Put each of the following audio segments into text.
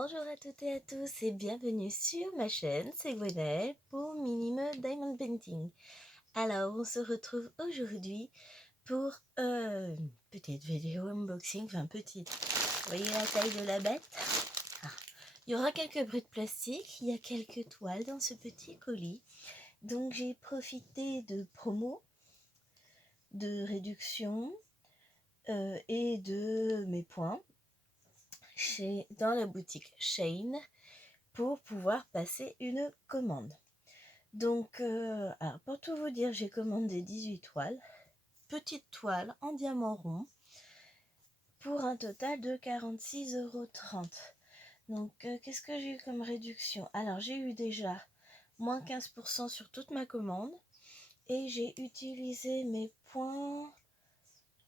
Bonjour à toutes et à tous et bienvenue sur ma chaîne, c'est Gwenaëlle pour Minime Diamond Painting. Alors on se retrouve aujourd'hui pour une petite vidéo unboxing, enfin petite, vous voyez la taille de la bête. Il y aura quelques bruits de plastique, il y a quelques toiles dans ce petit colis, donc j'ai profité de promos, de réduction et de mes points dans la boutique Shane pour pouvoir passer une commande. Donc, alors pour tout vous dire, j'ai commandé 18 toiles, petites toiles en diamant rond, pour un total de 46,30 €. Donc, qu'est-ce que j'ai eu comme réduction? Alors, j'ai eu déjà moins 15% sur toute ma commande, et j'ai utilisé mes points,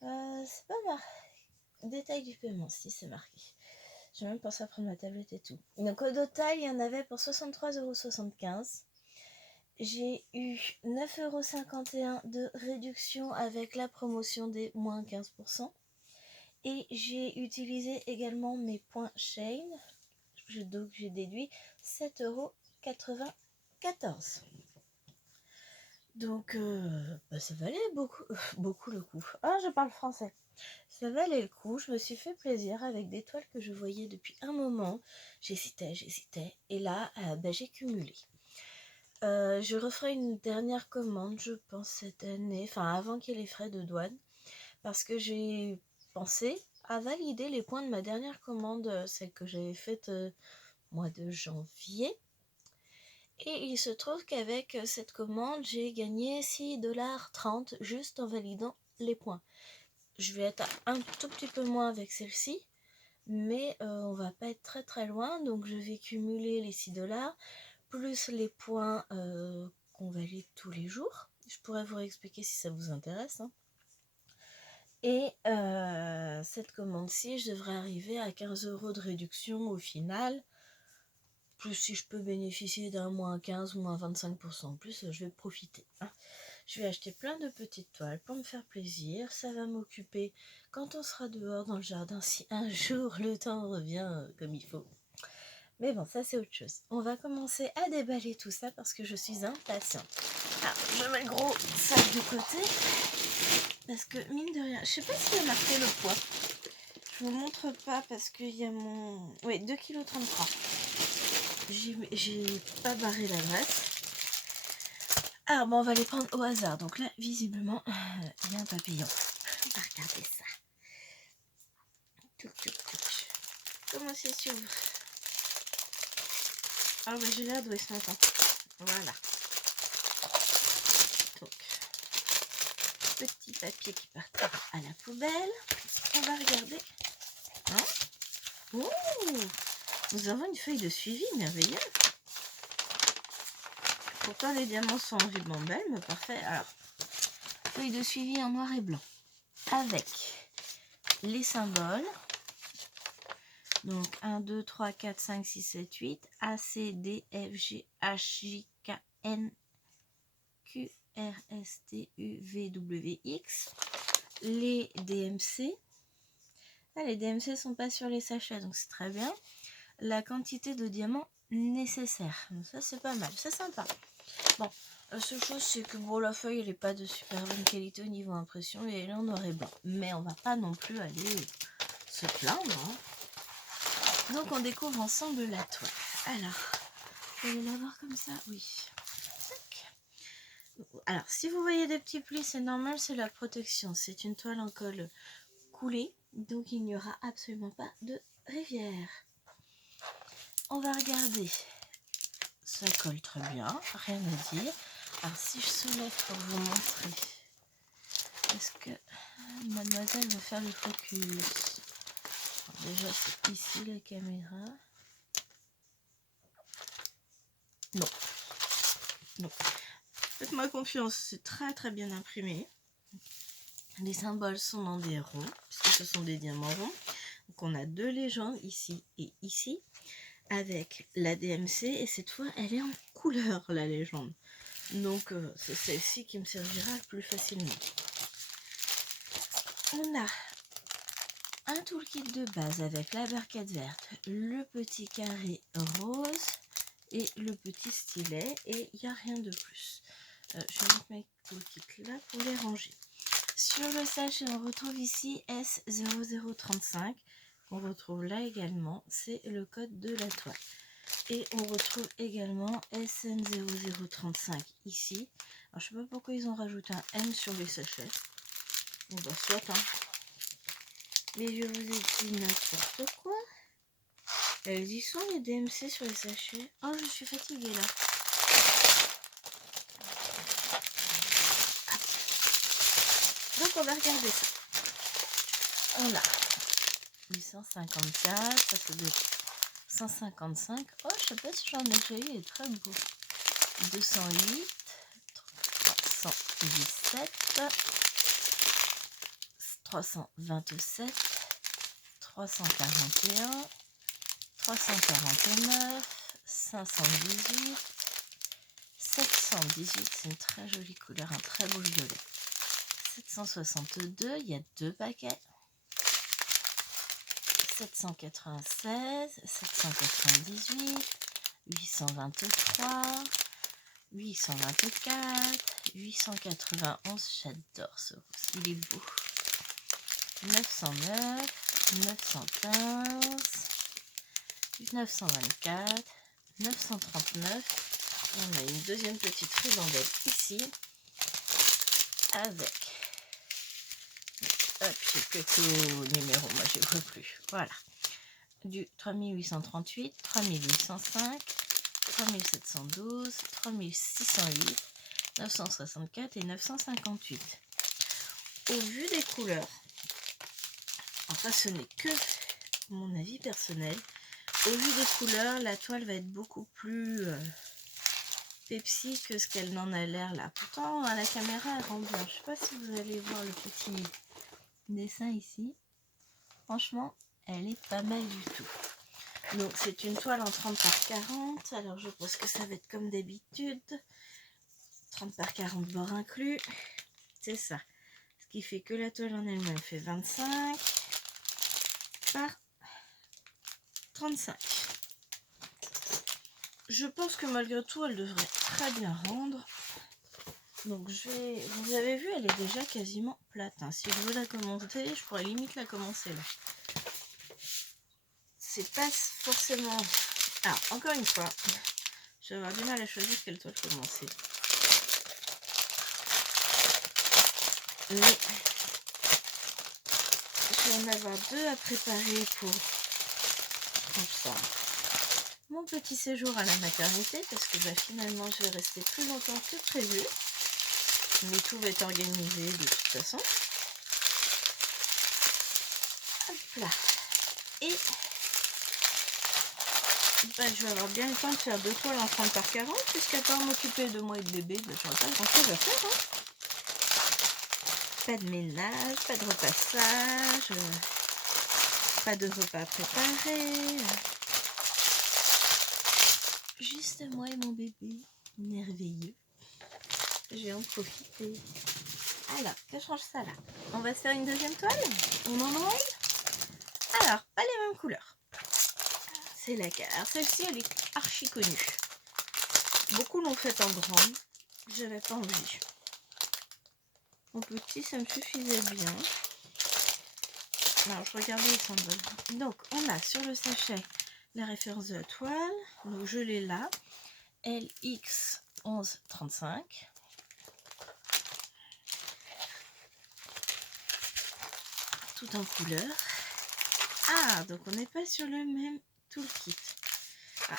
c'est pas marqué, détail du paiement, si c'est marqué. J'ai même pensé à prendre ma tablette et tout. Donc au total, il y en avait pour 63,75 €. J'ai eu 9,51 € de réduction avec la promotion des moins 15%. Et j'ai utilisé également mes points Shane. Donc j'ai déduit 7,94 €. Donc ça valait beaucoup le coup. Ah, je parle français. Ça valait le coup, je me suis fait plaisir avec des toiles que je voyais depuis un moment. J'hésitais, et là, j'ai cumulé. Je referai une dernière commande, je pense, cette année, enfin avant qu'il y ait les frais de douane, parce que j'ai pensé à valider les points de ma dernière commande, celle que j'avais faite mois de janvier. Et il se trouve qu'avec cette commande, j'ai gagné 6,30 $ juste en validant les points. Je vais être un tout petit peu moins avec celle-ci, mais on va pas être très loin, donc je vais cumuler les 6 $ plus les points qu'on valide tous les jours. Je pourrais vous réexpliquer si ça vous intéresse, hein. Et cette commande-ci, je devrais arriver à 15 € de réduction au final, plus si je peux bénéficier d'un moins 15 ou moins 25% en plus, je vais profiter, hein. Je vais acheter plein de petites toiles pour me faire plaisir. Ça va m'occuper quand on sera dehors dans le jardin, si un jour le temps revient comme il faut. Mais bon, ça c'est autre chose. On va commencer à déballer tout ça parce que je suis impatiente. Alors, je mets le gros sac de côté. Parce que, mine de rien, je sais pas s'il y a marqué le poids. Je vous montre pas parce qu'il y a mon... Oui, 2,33 kg. J'ai pas barré l'adresse. Alors bon, on va les prendre au hasard. Donc là, visiblement, il y a un papillon. Regardez ça. Comment c'est s'ouvre? Ah bah j'ai l'air doué ce matin. Voilà. Donc, petit papier qui partira à la poubelle. On va regarder. Hein? Oh, nous avons une feuille de suivi merveilleuse. Pourtant les diamants sont horriblement belles, mais parfait. Alors, feuille de suivi en noir et blanc. Avec les symboles. Donc 1, 2, 3, 4, 5, 6, 7, 8. A, C, D, F, G, H, J, K, N, Q, R, S, T, U, V, W, X. Les DMC. Ah, les DMC sont pas sur les sachets, donc c'est très bien. La quantité de diamants nécessaire. Donc ça c'est pas mal, c'est sympa. Bon, la seule chose c'est que bon, la feuille elle n'est pas de super bonne qualité au niveau impression et elle est en noir et blanc. Mais on va pas non plus aller se plaindre, hein. Donc on découvre ensemble la toile. Alors, vous allez la voir comme ça, oui. Tac. Alors, si vous voyez des petits plis, c'est normal, c'est la protection. C'est une toile en colle coulée, donc il n'y aura absolument pas de rivière. On va regarder. Ça colle très bien, rien à dire. Alors si je soulève pour vous montrer, est-ce que mademoiselle va faire le focus? Alors déjà c'est ici la caméra. Non. Non. Faites-moi confiance, c'est très bien imprimé. Les symboles sont dans des ronds, puisque ce sont des diamants ronds. Donc on a deux légendes ici et ici, avec la DMC, et cette fois elle est en couleur la légende. Donc c'est celle-ci qui me servira le plus facilement. On a un toolkit de base avec la barquette verte, le petit carré rose et le petit stylet, et il n'y a rien de plus. Je vais mettre mes toolkits là pour les ranger. Sur le sachet, on retrouve ici S0035, qu'on retrouve là également, c'est le code de la toile. Et on retrouve également SN0035 ici. Alors, je sais pas pourquoi ils ont rajouté un M sur les sachets. Bon bah soit, hein. Mais je vous ai dit n'importe quoi. Elles y sont, les DMC sur les sachets. Oh, je suis fatiguée là. Donc on va regarder ça. On a 854, ça fait de 155. Oh, je sais pas si j'en ai déjà eu, il est très beau. 208, 317, 327, 341, 349, 518, 718, c'est une très jolie couleur, un très beau violet. 762, il y a 2 paquets. 796, 798, 823, 824, 891, j'adore ce rose, il est beau. 909, 915, 924, 939. On a une deuxième petite ribambelle ici avec, hop, j'ai quelques numéros, moi je ne vois plus, voilà, du 3838, 3805, 3712, 3608, 964 et 958. Au vu des couleurs, enfin ce n'est que mon avis personnel, au vu des couleurs, la toile va être beaucoup plus Pepsi que ce qu'elle n'en a l'air là. Pourtant, à la caméra, elle rend bien. Je ne sais pas si vous allez voir le petit dessin ici. Franchement, elle est pas mal du tout. Donc, c'est une toile en 30 par 40. Alors, je pense que ça va être comme d'habitude. 30 par 40 bords inclus. C'est ça. Ce qui fait que la toile en elle-même fait 25 par 35. Je pense que malgré tout, elle devrait très bien rendre. Donc vous avez vu, elle est déjà quasiment plate. Hein. Si je veux la commencer, je pourrais limite la commencer là. C'est pas forcément... Ah, encore une fois, je vais avoir du mal à choisir quelle toile commencer. Mais je vais en avoir 2 à préparer pour ça. Mon petit séjour à la maternité, parce que bah, finalement je vais rester plus longtemps que prévu. Mais tout va être organisé de toute façon. Hop là. Et bah, je vais avoir bien le temps de faire 2 toiles en 30 par 40, puisqu'à part m'occuper de moi et de bébé, bah, j'aurai pas grand chose à faire. Hein. Pas de ménage, pas de repassage, pas de repas préparé. Juste moi et mon bébé, merveilleux. Je vais en profiter. Alors, que change ça là? On va se faire une deuxième toile? On en envoie? Alors, pas les mêmes couleurs. C'est laquelle? Alors, celle-ci, elle est archi connue. Beaucoup l'ont faite en grande. J'avais pas envie. En petit, ça me suffisait bien. Alors, je regardais les symboles. Donc, on a sur le sachet la référence de la toile. Donc, je l'ai là. LX 1135. Tout en couleur. Ah, donc on n'est pas sur le même toolkit. Ah,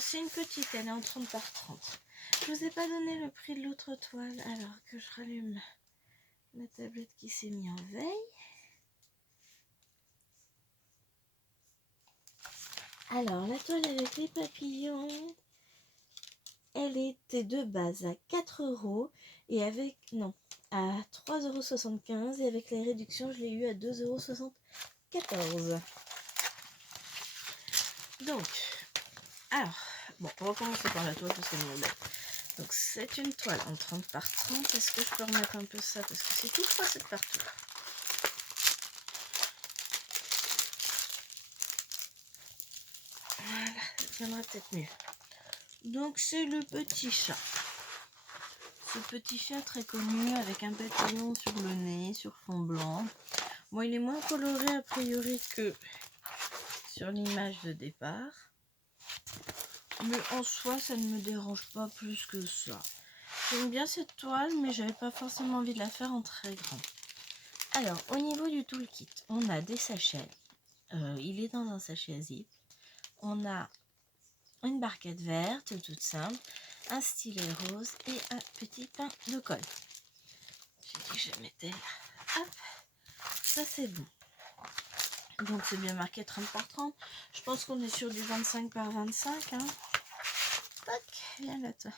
c'est une petite, elle est en 30 par 30. Je vous ai pas donné le prix de l'autre toile, alors que je rallume la tablette qui s'est mise en veille. Alors, la toile avec les papillons, elle était de base à 4 € et avec, non, à 3,75 € et avec les réductions, je l'ai eu à 2,74 €. Donc, alors, bon, on va commencer par la toile parce que c'est bête. Donc, c'est une toile en 30 par 30. Est-ce que je peux remettre un peu ça? Parce que c'est tout froid cette partout. tiendra peut-être mieux. Donc c'est le petit chat. Ce petit chat très connu avec un papillon sur le nez, sur fond blanc. Bon, il est moins coloré a priori que sur l'image de départ. Mais en soi, ça ne me dérange pas plus que ça. J'aime bien cette toile, mais j'avais pas forcément envie de la faire en très grand. Alors, au niveau du toolkit, on a des sachets. Il est dans un sachet à zip. On a une barquette verte, toute simple, un stylet rose et un petit pain de colle. J'ai dit que je mettais là. Hop, ça c'est bon. Donc c'est bien marqué 30 par 30. Je pense qu'on est sur du 25 par 25. Hein. Tac, viens là toi.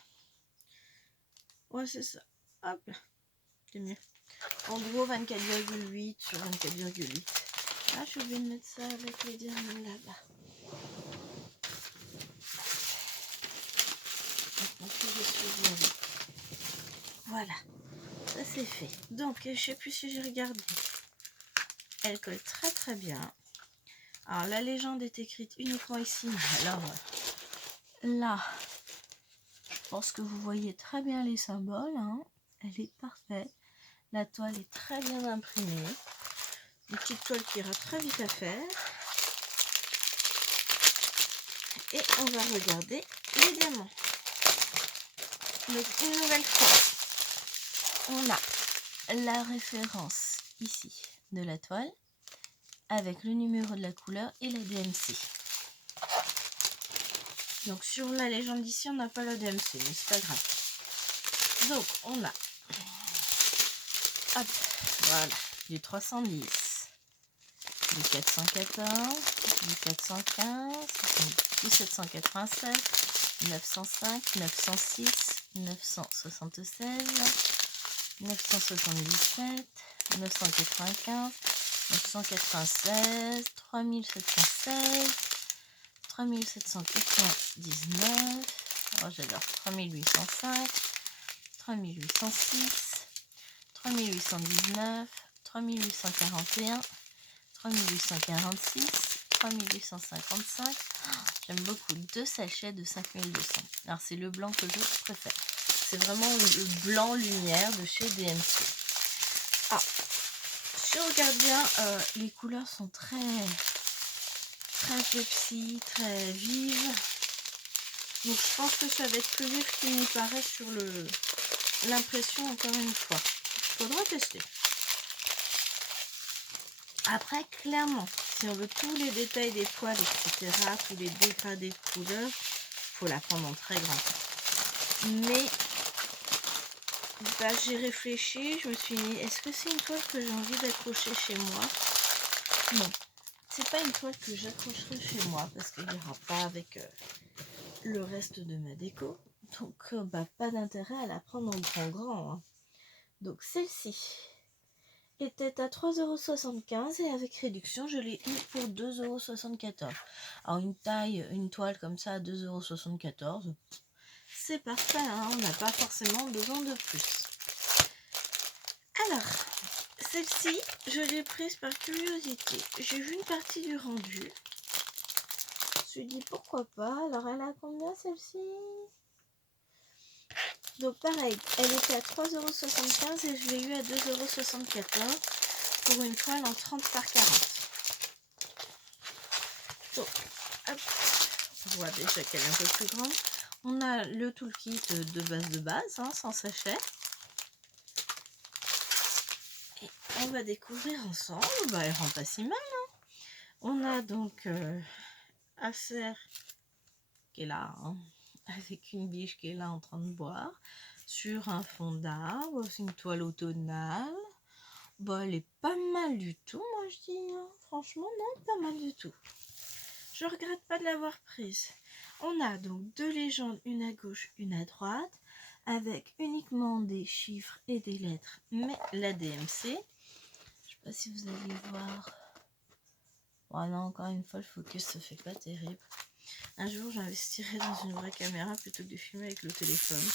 Ouais, c'est ça. Hop là, c'est mieux. En gros, 24,8 sur 24,8. Ah, j'ai oublié de mettre ça avec les diamants là-bas. Maintenant que je suis allée. Voilà, ça c'est fait. Donc, je sais plus si j'ai regardé. Elle colle très très bien. Alors, la légende est écrite uniquement ici. Alors, là, je pense que vous voyez très bien les symboles. Hein. Elle est parfaite. La toile est très bien imprimée. Une petite toile qui ira très vite à faire. Et on va regarder les diamants. Donc, une nouvelle fois, on a la référence ici de la toile avec le numéro de la couleur et la DMC. Donc, sur la légende ici, on n'a pas la DMC, mais c'est pas grave. Donc, on a hop, voilà, du 310, du 414, du 415, du 787, 905, 906, 976, 977, 995, 996, 3716, 3799, oh j'adore, 3805, 3806, 3819, 3841, 3846, 3855. J'aime beaucoup deux sachets de 5200. Alors c'est le blanc que je préfère. C'est vraiment le blanc lumière de chez DMC. Ah, si on regarde bien, les couleurs sont très Pepsi, très vives. Donc je pense que ça va être plus vif qu'il n'y paraît sur l'impression encore une fois. Il faudra tester. Après, clairement, si on veut tous les détails des poils, etc., tous les dégradés de couleurs, il faut la prendre en très grand. Mais bah, j'ai réfléchi, je me suis dit, est-ce que c'est une toile que j'ai envie d'accrocher chez moi? Non, c'est pas une toile que j'accrocherai chez moi parce qu'il n'y aura pas avec le reste de ma déco. Donc, bah, pas d'intérêt à la prendre en grand. Hein. Donc, celle-ci était à 3,75 € et avec réduction, je l'ai eu pour 2,74 €. Alors, une toile comme ça à 2,74 €, c'est parfait. Hein, on n'a pas forcément besoin de plus. Alors, celle-ci, je l'ai prise par curiosité. J'ai vu une partie du rendu. Je me suis dit pourquoi pas. Alors, elle a combien celle-ci? Donc, pareil, elle était à 3,75 € et je l'ai eu à 2,74 € pour une toile en 30 par 40. Donc, hop, on voit déjà qu'elle est un peu plus grande. On a le toolkit de base, hein, sans sachet. Et on va découvrir ensemble. Bah, elle rend pas si mal. Hein. On a donc Acer qui est là, hein, avec une biche qui est là en train de boire, sur un fond d'arbre. C'est une toile automnale. Bah, elle est pas mal du tout, moi je dis. Hein. Franchement, non, pas mal du tout. Je regrette pas de l'avoir prise. On a donc deux légendes, une à gauche, une à droite, avec uniquement des chiffres et des lettres, mais la DMC. Je sais pas si vous allez voir. Voilà, encore une fois, le focus se fait pas terrible. Un jour, j'investirai dans une vraie caméra plutôt que de filmer avec le téléphone.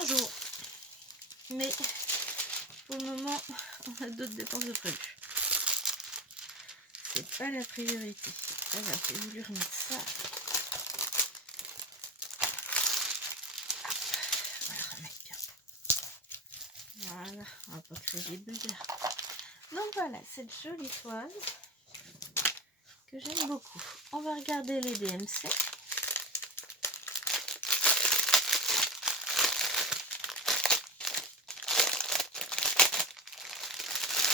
Un jour. Mais pour le moment, on a d'autres dépenses de prévues. C'est pas la priorité. Alors, j'ai voulu remettre ça Voilà, on va pas créer des bulles. Donc voilà, cette jolie toile que j'aime beaucoup. On va regarder les DMC.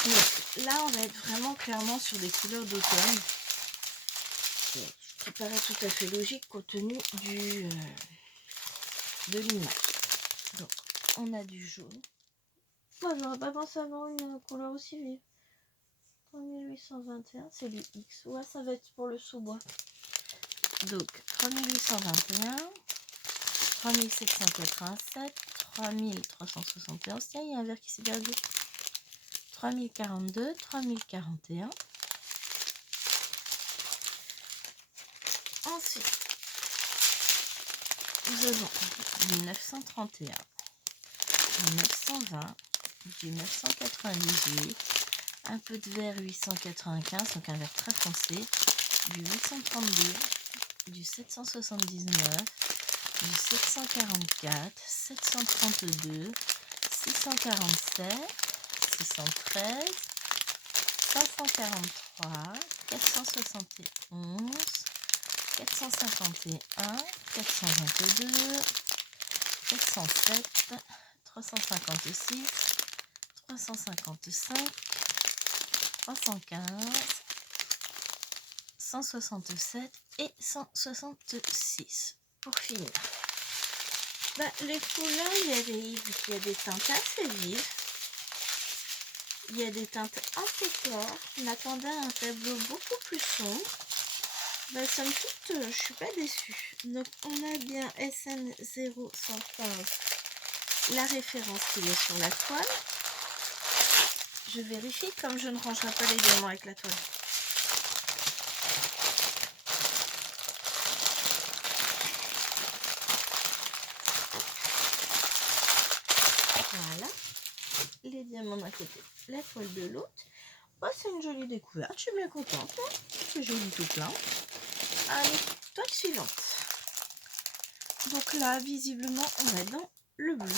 Donc là, on va être vraiment clairement sur des couleurs d'automne. Ce qui paraît tout à fait logique compte tenu de l'image. Donc, on a du jaune. Moi, j'aurais pas pensé avoir une couleur aussi vive. 3821, c'est du X. Ouais, ça va être pour le sous-bois. Donc, 3821, 3787, 3371. Tiens, il y a un verre qui s'est perdu. 3042, 3041. Ensuite, nous avons du 931, du 920, du 998, un peu de vert 895, donc un vert très foncé, du 832, du 779, du 744, 732, 647, 613, 543, 471, 451, 422, 407, 356, 355, 315, 167 et 166. Pour finir, les couleurs, il y a des teintes assez vives, il y a des teintes assez claires. On attendait un tableau beaucoup plus sombre. Somme toute, je suis pas déçue. Donc on a bien SN0115, la référence qu'il y a sur la toile. Je vérifie comme je ne rangerai pas les diamants avec la toile. Voilà, les diamants d'un côté, la toile de l'autre. C'est une jolie découverte, je suis bien contente. Hein, c'est joli tout plein. Allez, toile suivante. Donc là, visiblement, on va dans le bleu.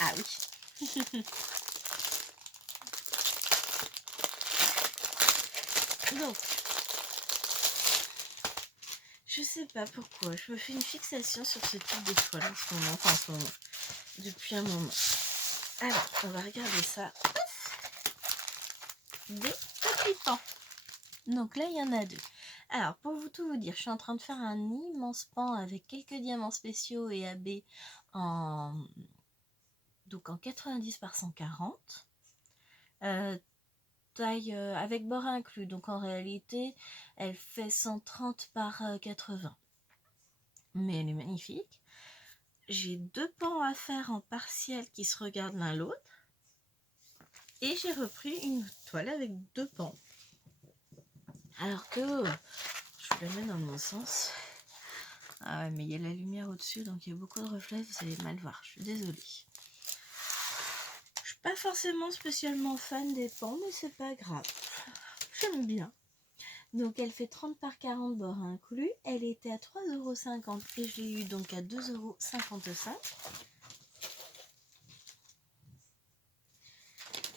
Ah oui. Donc, je sais pas pourquoi, je me fais une fixation sur ce type de toile en ce moment, enfin en ce moment, depuis un moment. Alors, on va regarder ça. Des petits pans. Donc là, il y en a deux. Alors, pour tout vous dire, je suis en train de faire un immense pan avec quelques diamants spéciaux et AB donc en 90 par 140. Taille avec bord inclus, donc en réalité, elle fait 130 par 80. Mais elle est magnifique. J'ai deux pans à faire en partiel qui se regardent l'un l'autre. Et j'ai repris une toile avec deux pans. Alors que je vous la mets dans le bon sens. Ah ouais, mais il y a la lumière au-dessus, donc il y a beaucoup de reflets, vous allez mal voir. Je suis désolée. Je suis pas forcément spécialement fan des pans, mais c'est pas grave. J'aime bien. Donc elle fait 30 par 40 bord inclus. Elle était à 3,50 € et je l'ai eu donc à 2,55 €.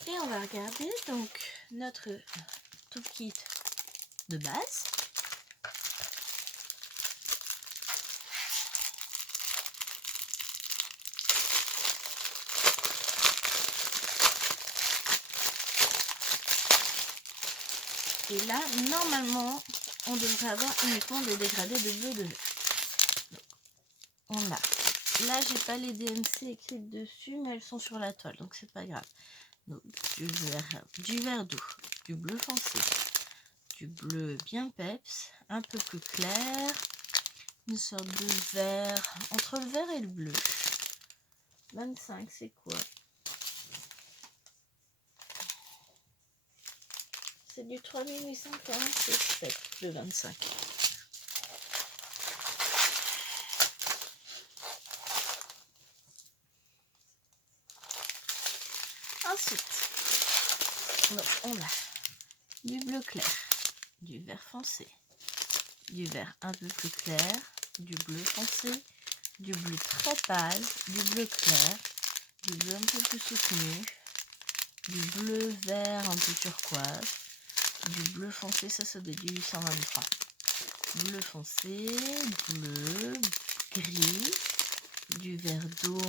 Et on va regarder donc notre tout kit de base. Et là, normalement, on devrait avoir uniquement des dégradés de bleu de vert. Donc, on a. Là, j'ai pas les DMC écrites dessus, mais elles sont sur la toile, donc c'est pas grave. Donc, du vert doux, du bleu foncé, du bleu bien peps, un peu plus clair, une sorte de vert, entre le vert et le bleu. 25, c'est quoi? C'est du 3847, le 25. Ensuite, donc on a du bleu clair, du vert foncé, du vert un peu plus clair, du bleu foncé, du bleu très pâle, du bleu clair, du bleu un peu plus soutenu, du bleu vert un peu turquoise, du bleu foncé, ça doit être du 823. Bleu foncé, bleu, gris, du vert d'eau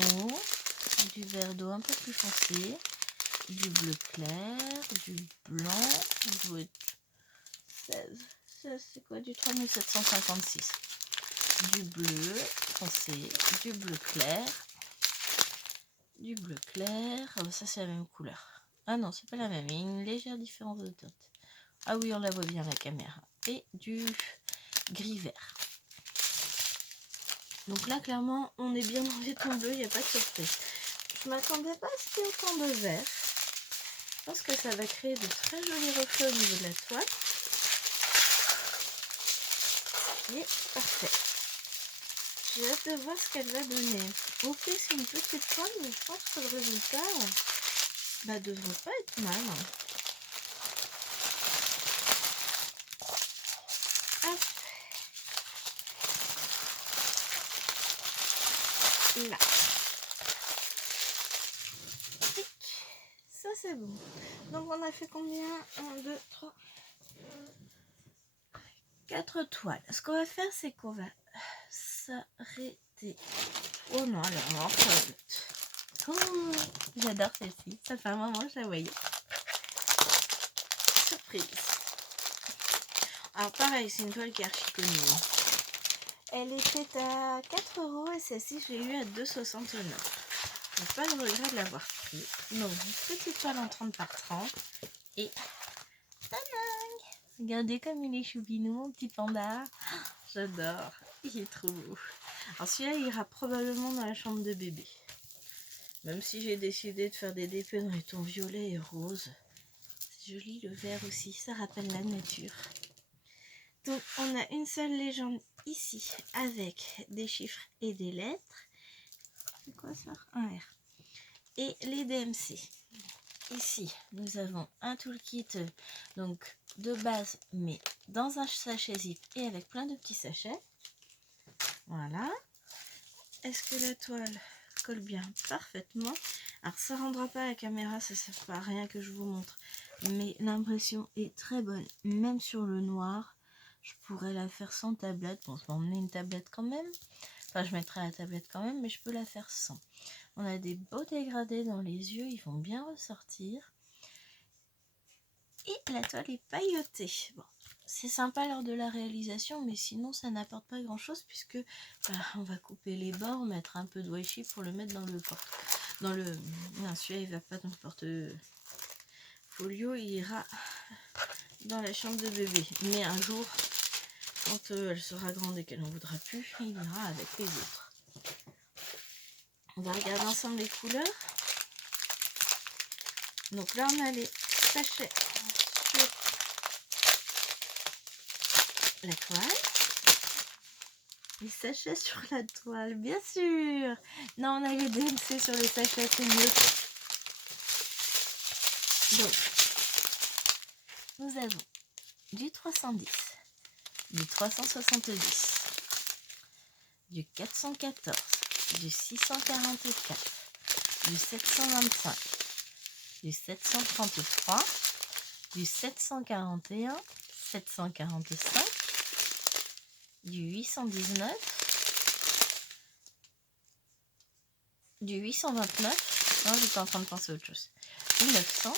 un peu plus foncé, du bleu clair, du blanc, doit être 16. C'est quoi du 3756? Du bleu foncé, du bleu clair, ça c'est la même couleur. Ah non, c'est pas la même, il y a une légère différence de teinte. Ah oui, on la voit bien la caméra. Et du gris vert. Donc là, clairement, on est bien dans les tons bleus, il n'y a pas de surprise. Je m'attendais pas à ce qu'il y ait autant de vert. Je pense que ça va créer de très jolis reflets au niveau de la toile. Et parfait. J'ai hâte de voir ce qu'elle va donner. Ok, c'est une petite toile, mais je pense que le résultat devrait pas être mal. Hop. Là. Tic. Ça c'est bon. Donc on a fait combien? 1, 2, 3, 4 toiles. Ce qu'on va faire, c'est qu'on va s'arrêter. Oh non, alors on va en faire d'autres. Oh, j'adore celle-ci. Ça fait un moment que je la voyais. Surprise. Alors pareil, c'est une toile qui est archi connue. Elle était à 4 € et celle-ci, je l'ai eu à 2,69 €. J'ai pas le regret de l'avoir pris. Donc, une petite toile en 30 par 30. Et tadang! Regardez comme il est choupinou, mon petit panda. J'adore. Il est trop beau. Alors celui-là, il ira probablement dans la chambre de bébé. Même si j'ai décidé de faire des DP dans les tons violets et roses. C'est joli, le vert aussi, ça rappelle la nature. Donc on a une seule légende ici avec des chiffres et des lettres. C'est quoi ça? Un R. Et les DMC. Ici, nous avons un toolkit donc de base, mais dans un sachet zip et avec plein de petits sachets. Voilà. Est-ce que la toile colle bien? Parfaitement. Alors ça ne rendra pas à la caméra, ça ne sert pas à rien que je vous montre. Mais l'impression est très bonne, même sur le noir. Je pourrais la faire sans tablette. Bon, je vais emmener une tablette quand même. Enfin, je mettrai la tablette quand même, mais je peux la faire sans. On a des beaux dégradés dans les yeux, ils vont bien ressortir. Et la toile est paillotée. Bon, c'est sympa lors de la réalisation, mais sinon ça n'apporte pas grand chose puisque on va couper les bords, mettre un peu de washi pour le mettre dans le porte. Non, celui-là il va pas dans le porte-folio, il ira dans la chambre de bébé. Mais un jour, quand elle sera grande et qu'elle n'en voudra plus, il ira avec les autres. On va regarder ensemble les couleurs. Donc là, on a les sachets sur la toile. Les sachets sur la toile, bien sûr. Non, on a les DMC sur les sachets, c'est mieux. Donc, nous avons du 310, du 370, du 414, du 644, du 725, du 733, du 741, 745, du 819, du 829, non j'étais en train de penser à autre chose, du 900,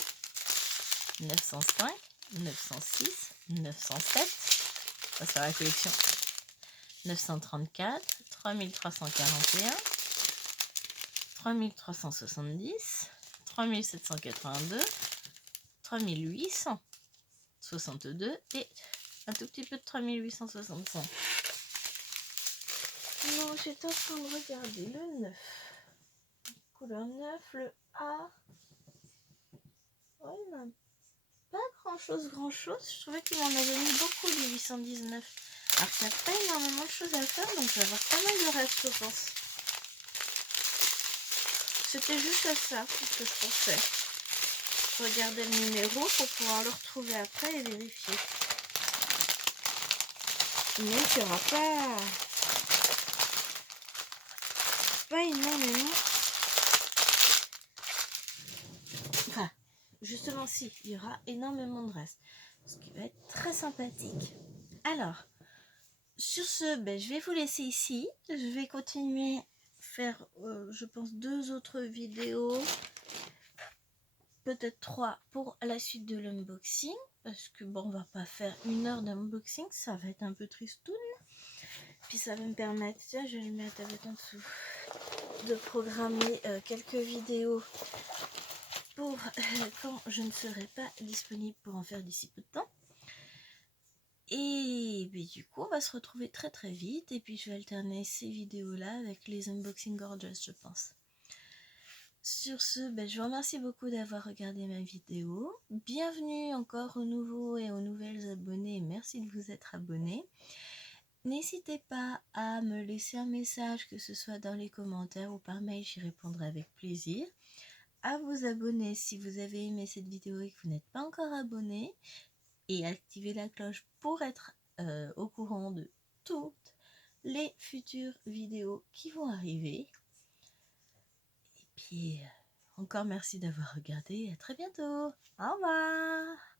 905, 906, 907, ça c'est la collection, 934, 3341, 3370, 3782, 3862 et un tout petit peu de 3865. Non, j'étais en train de regarder le 9. Couleur 9, le A. Ouais, il n'a pas grand chose. Je trouvais qu'il en avait mis beaucoup du 819. Alors qu'il n'y a pas énormément de choses à faire, donc je vais avoir pas mal de rêves, je pense. C'était juste à ça que je pensais. Regarder le numéro pour pouvoir le retrouver après et vérifier. Mais il n'y aura pas énormément justement, si, il y aura énormément de restes, ce qui va être très sympathique. Alors, sur ce, je vais vous laisser ici. Je vais continuer à faire, je pense, 2 autres vidéos, peut-être 3 pour la suite de l'unboxing, parce que bon, on va pas faire 1 heure d'unboxing, ça va être un peu tristoun. Puis ça va me permettre, tiens, je vais le mettre en dessous, de programmer quelques vidéos pour quand je ne serai pas disponible pour en faire d'ici peu de temps. Et du coup, on va se retrouver très très vite. Et puis, je vais alterner ces vidéos-là avec les unboxing gorgeous, je pense. Sur ce, je vous remercie beaucoup d'avoir regardé ma vidéo. Bienvenue encore aux nouveaux et aux nouvelles abonnés. Merci de vous être abonnés. N'hésitez pas à me laisser un message, que ce soit dans les commentaires ou par mail, j'y répondrai avec plaisir. À vous abonner si vous avez aimé cette vidéo et que vous n'êtes pas encore abonné. Et activer la cloche pour être au courant de toutes les futures vidéos qui vont arriver. Et puis, encore merci d'avoir regardé. À très bientôt. Au revoir.